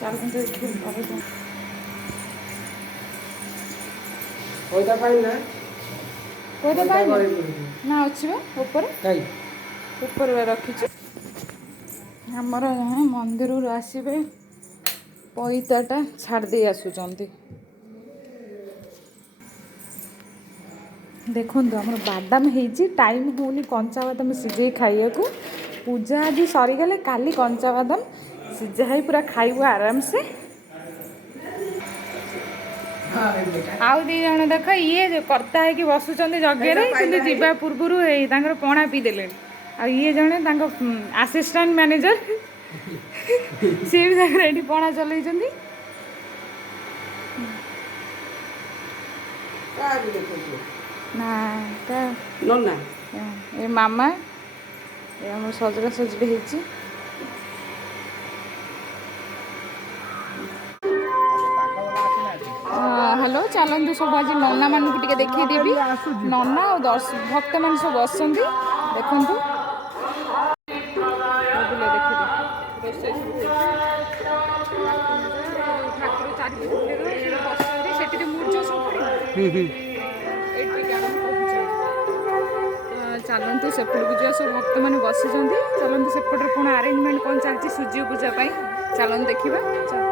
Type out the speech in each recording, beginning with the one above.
चलते देखिए ना अच्छी ऊपर रखी आमर मंदिर आसवे पैताटा छाड़ी आसुँच देखु आम बादाम हो टाइम होनी कंचा बादाम सीझे खाइया पूजा आज सरीगले काली कंचा बादाम सीझा ही पूरा खाइबू आराम से आउ दी जन देख ये कर्ता है कि बसुँच जगे जावा पूर्वर पणा पीदे आ ये जड़े आसिस्टांट मैनेजर सी भी ये पणा चल ना ये मामा ये आम सजड़ा सजड़ी हो हेलो चलतु सब आज नना मानू टे देखदेवी नना और भक्त मान सब बस देखु चलतु सेपटू जा सब भक्त मैंने बसी चलतु सेपटे पुणी आरेंजमेंट कौन चलती सूर्य पूजा चलतु देखा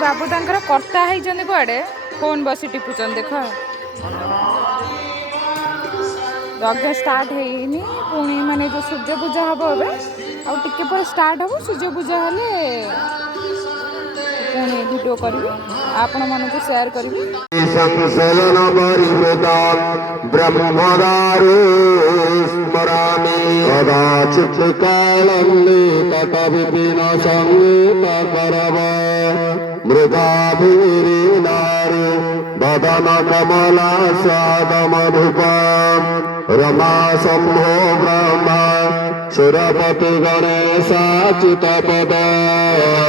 बाबू तांकर कर्ता होइछन कुआडे फोन बसी टिपुचन देख यज्ञ स्टार्ट ହେଇନି पुणी माने जो सूर्य पूजा हम ए टिके पर स्टार्ट हम सूर्य पूजा हेले पुणी वीडियो करी आपण मन को शेयर करी संशयन परिवृतान ब्रह्मदारे स्मरामि कदाचित् कालं तत विपिन संगीत करव मृगा भूरि नारी बदन कमला साद मधुपा रमा शंभो ब्रह्मा सुरपति गणेशाच्युत पदनाथ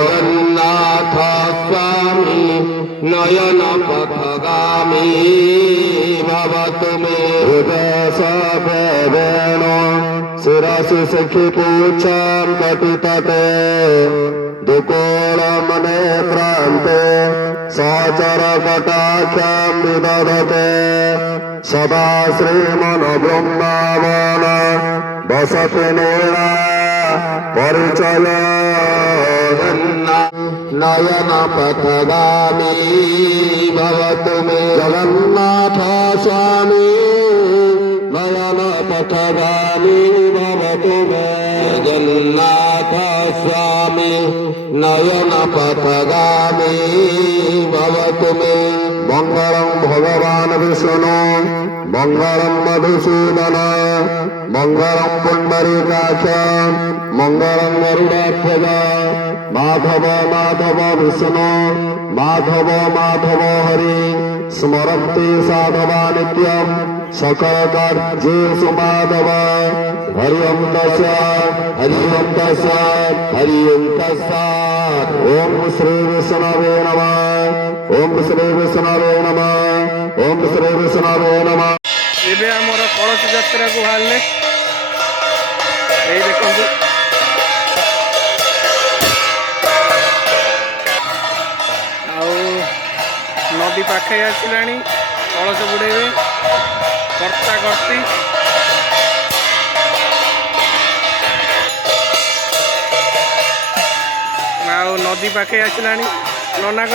स्वामी नयन पथगामी भवतु मे हृदय वेण शिरसि सखी पूछं कटितटे दुकोण मने प्रान्ते सचर कटाक्षं विदधते सदा श्रीमन ब्रह्मावन वसति नीला परिचय नयन पथगामी भवतु मे जगन्नाथ स्वामी नयन पथगामी भवतु मे जगन्नाथ स्वामी नयन पथगामी भवतु मे मंगलम भगवान विष्णु मंगलम मधुसूदन मंगलम पुंडरीकाक्ष मंगलम गरुडाध्वज माधव माधव विष्णु माधव माधव हरि स्मरन्ति साधवा नित्यं सकल कार्येषु माधव हरि ओम तस्सात् हरि ओम तस्सात् हरि ओम तस्सात् ओम श्री विष्णवे नमः ओम श्री विष्णवे नमः ओम श्री विष्णवे नमः। एबे हमर कलश यात्रा को बाहरले एई देखंतु नदी पाखे आसिलानी कलश बुड़ेबे कर्ता कर्ती नदी पाखे आसिलानी नना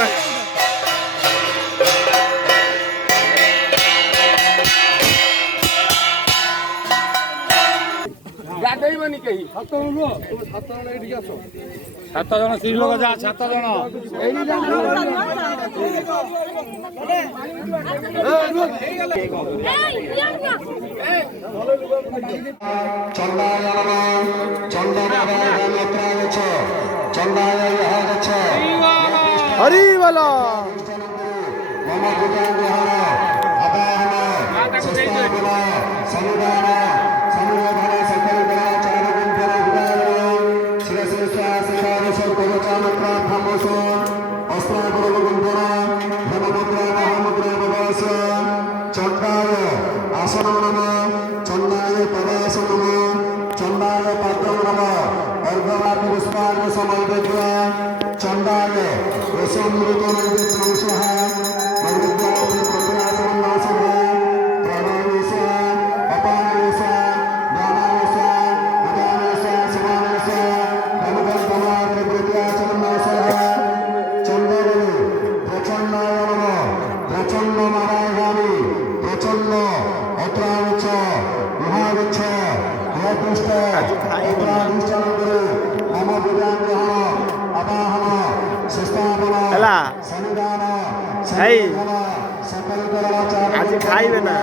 गाधेइबनी कही सात जन स्त्री लोक जा 7 जन हरि वाला आज खाइबे ना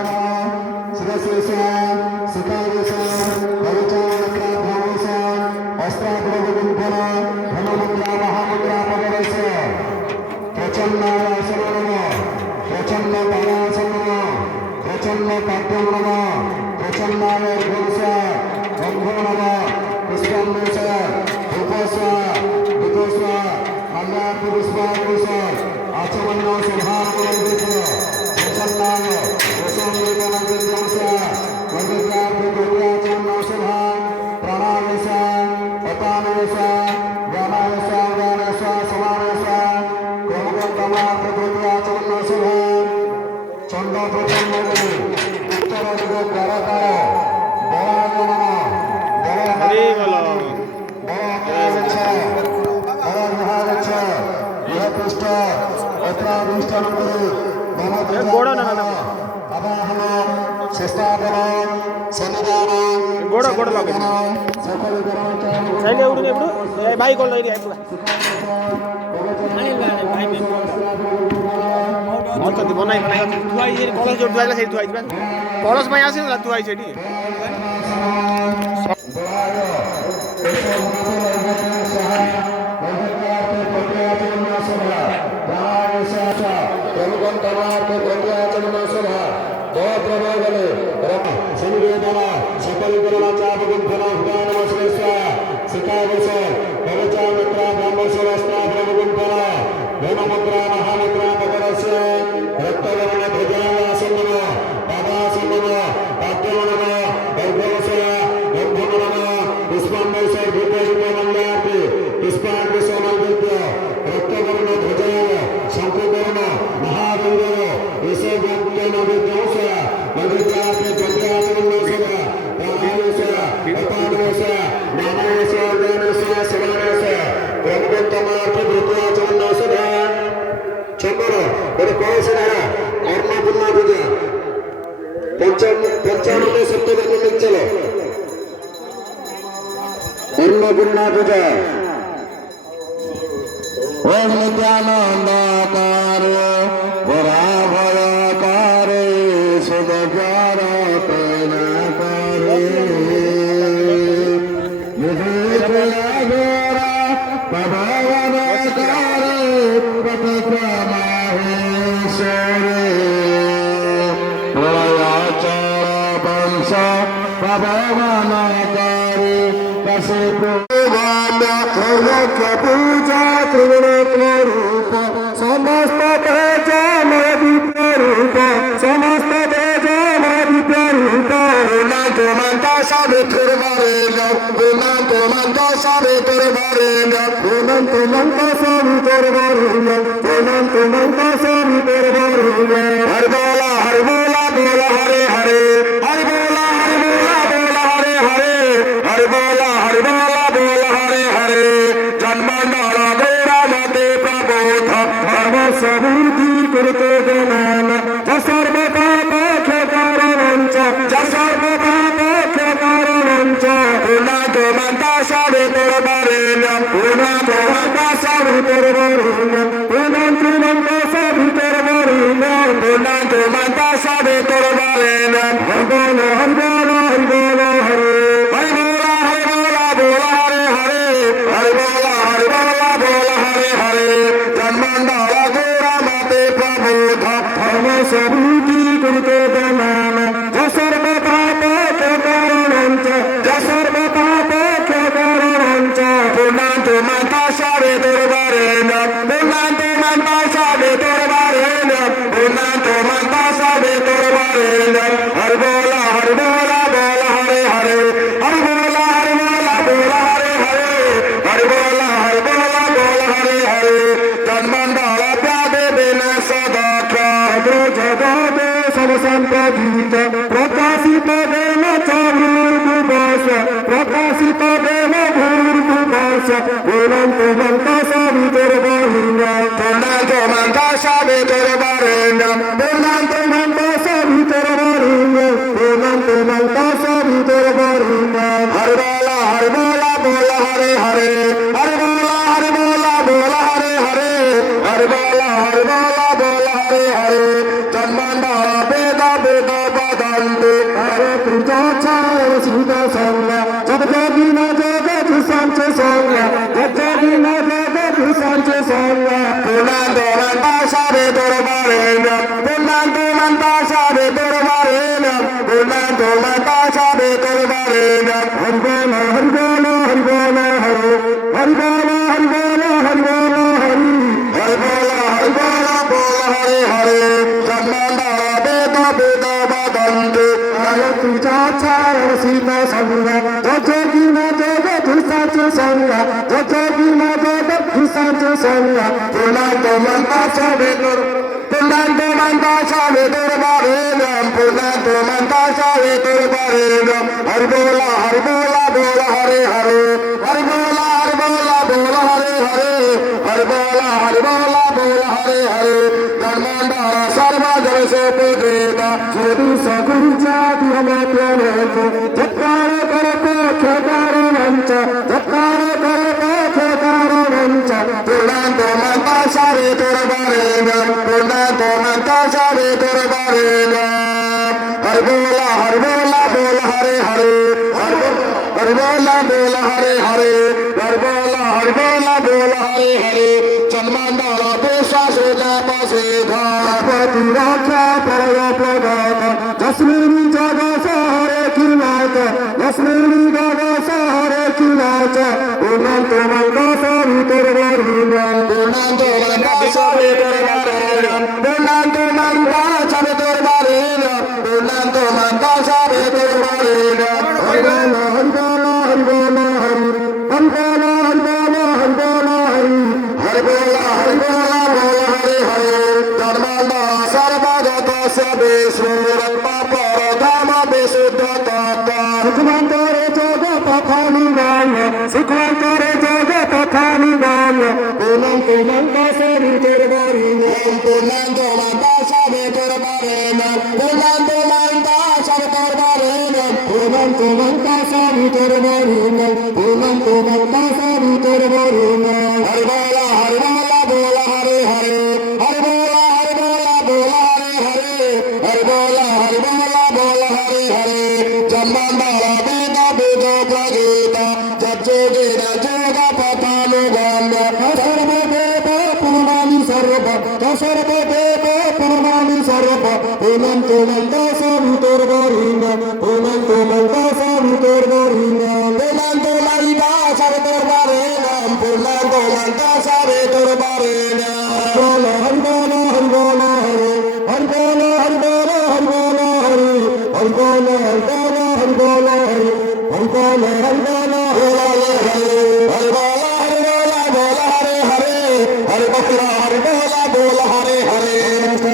गोड़ गोड़ लगे सही उड़ने ఇప్పుడు भाई कॉल नहीं आइबा अचती बनाई बनाई तू आई कॉलेज जो दुआइला से तू आइबा कॉलेज में आसी तू आई सेठी Thank you. ଛପର ଗୋଟେ କଳସ ଧାରା ଅନ୍ନପୂର୍ଣ୍ଣା ପୂଜା 55 ସପ୍ତମ ଚଲ अन्नपूर्णा पूजा ओम नित्यानंदकारो पराभयकारे सदप्यारतनाकारे निधिप्रियागोरा प्रभावनकारे पतक्रमाहेश्वरे प्रलयाचल वंश प्रभावनकारे पूजा त्रिगुणात्म रूप समस्त तेजमय दिव्य रूप समस्त तेजमय दिव्य रूप गुणा सावित्र वरेण्य गुणा सावित्र वरेण्य गुणा सावित्र वरेण्य गुणा सावित्र वरेण्य हर बोला बोला हरे हरे हर बोला बोला हरे हरे हर बोला बोला हरे हरे जन्मंडल गौरा मते प्रबोध धर्म सबूति कृते गणान सर्व पाप क्षकारणञ्च सर्व पाप क्षकारणञ्च पुनातो मन्ता सावित्र वरेण्य पुनातो मन्ता सावित्र वरेण्य पुनातो मन्ता सावित्र वरेण्य पुनातो मन्ता सावित्र वरेण्य हर बोलो हरे सबूति कृते गणान सर्व पाप क्षकारणञ्च सर्व पाप क्षकारणञ्च पुनातो मन्ता सावित्र वरेण्य पुनातो मन्ता सावित्र वरेण्य पुनातो मन्ता सावित्र वरेण्य हर बोला बोला हरे हरे हर बोला बोला हरे हरे हर बोला बोला हरे हरे जन्मंडल व्याधि विनाश जगदे समसंप्रभूत प्रकाशित देव चूर्भुवश प्रकाशित देव भूर्भुवश पुनन्तो मन्ता सावित्र वरेण्य पुनन्तो मन्ता सावित्र वरेण्य पुनन्तो मन्ता सावित्र वरेण्य पुनन्तो मन्ता सावित्र वरेण्य हर बोला बोला हरे हरे हर बोला बोला हरे हरे हर बोला बोला हरे हरे जन्मंडल वेद वदन्ति हरे कृताचार्य सुध संग जगदीन जगत संच संग जगदीन जगत संच संग पुनन्तो मन्ता सावित्र वरेण्य पुनन्तो मन्ता सावित्र वरेण्य पुनन्तो मन्ता सावित्र वरेण्य हर बोलो हरे हर बोलो बोला हरे हरे जन्मंडल वेद वदन्ति हरे कृताचार्य सुध संग जगदीन जगत संच संग जगदीन जगत संच संग पुनन्तो मन्ता सावित्र वरेण्य पुनन्तो मन्ता सावित्र वरेण्य हर बोला बोला हरे हरे हर बोला बोला हरे हरे हर बोला बोला हरे हरे जन्मंडल सर्वजन सोपदेव गुरु सगुरु जाति हमें जत्कार करते क्षकारणञ्च जत्कार करते क्षकारणञ्च पुनन्तो मन्ता सावित्र वरेण्य पुनन्तो मन्ता सावित्र वरेण्य हर बोला बोला हरे हरे हर बोला हरे हरे हर बोला बोला हरे हरे जन्मंडल विश्वासोदापसेधापति रक्षा परय प्रदात यस्मिन् जगत हरे किनाच यस्मिन् जगत हरे किनाच पुनन्तो मन्ता सावित्र वरेण्य पुनन्तो मन्ता सावित्र वरेण्य पुनन्तो मन्ता सावित्र वरेण्य पुनन्तो मन्ता सावित्र वरेण्य हर बोला हरे हरे जन्मंडल सर्वगत सर्वेश्वर परधाम विशुद्ध तत्व सुखवंतरे जग तथा निवाय सुखवंतरे जग तथा निवाय पुनन्तो मन्ता सावित्र वरेण्य सर्व सर्व देव परमाणु सर्व ओलंत मंदासा भूतर गोरिंग ओलंत मंदासा भूतर गोरिंग ओलंत लाइबा सारे दरबारे नाम ओलंत मंदासा रे दरबारे नाम बोल हरि बोल हरि बोल हरि बोल हरि बोल हरि बोल हरि बोल हरि बोल हरि बोल हरि बोल हरि बोल हरि बोल हरे बकरा हरे बोला बोला हरे हरे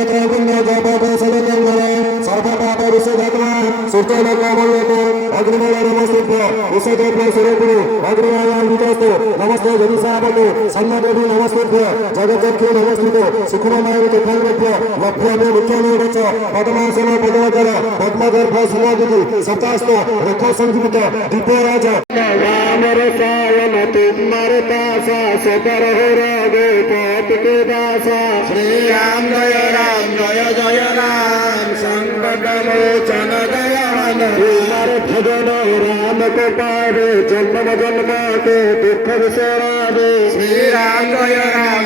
गोविंद जय बाबा सदगंगा सर्वपाप विशुद्धत्वा सुरतलोकमल्लोक अग्निमय नमस्ते विशुद्धत्व स्वरूपुरु अग्निमय विजयस्तु नमस्ते जनिसापतु सन्नदेवी नमस्ते जगज्जक्षु नमस्ते सुखमय चतुर्भ्य लभ्यमे मुख्यमे वच पद्मासन पद्मकर पद्मगर्भ सुमोदितु सतास्त रख संजीवित दिव्यराज रामर सायन तुम्हारे पासा सपर हो रागे पाप के दासा श्री राम जय राम संकट मोचन दयान हमारे भजन राम को पावे जन्म जन्म के दुख विसरावे श्री राम जय राम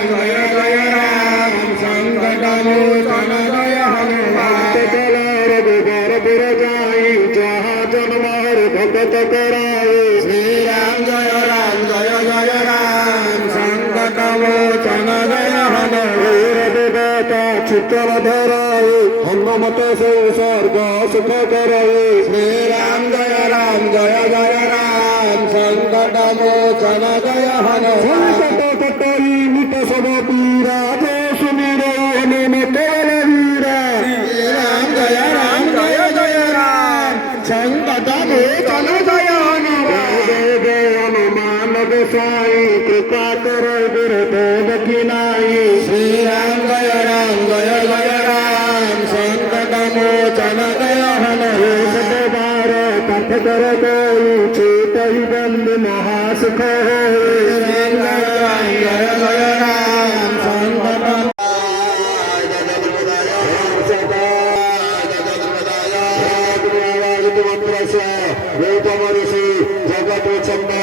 संकट मोचन दयान गर जाई जहाँ जन्म भगत कराए श्री राम जय राम संकट मोचन दयान देवता चित्र धराए हनुमत से स्वर्ग सुख कराए श्री राम जय राम संकट मोचन दयान संकट कटोरी मिट सब पीरा जो सुमिर हनुमत वीरा श्री राम जय राम संकट मोचन दयान हनुमान गोसाई कृपा कर गुरुदेव की नाई श्री राम जय राम संकट मोचन दयान बार पथ कर कोई चेत ही बंद महासुख हो श्री राम जय राम संकट गौतम ऋषि जगत चंदा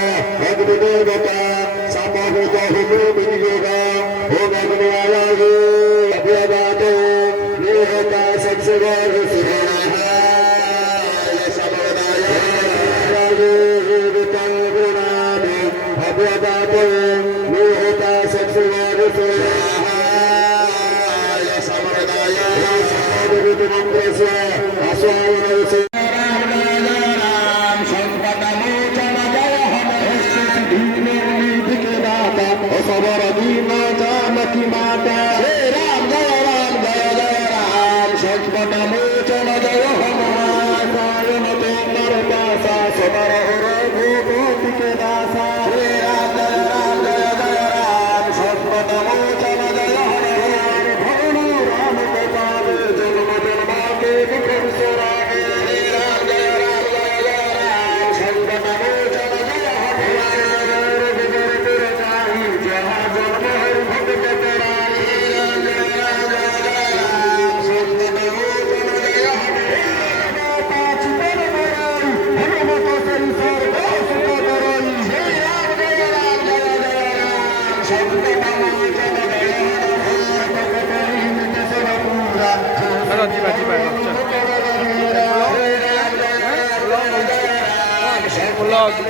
अग्निदेवता समभूत हिंदू विनियोगा ओम अग्नियाय अभ्यदातो निहता सत्सगर अभ्यदातो निहता सत्सगर समरदाय समवेद मंत्र से आस्वादन से सबर दीना जानकी माता श्री राम जय राम संकट मोचन जय हनुमान सायन तुम्हार पासा सबर रघुपति के दासा श्री राम जय राम संकट मोचन जय हनुमान भगवान राम को पावे जन्म जन्म के दुख विसरावे श्री राम जय राम संकट मोचन जय ଯିବା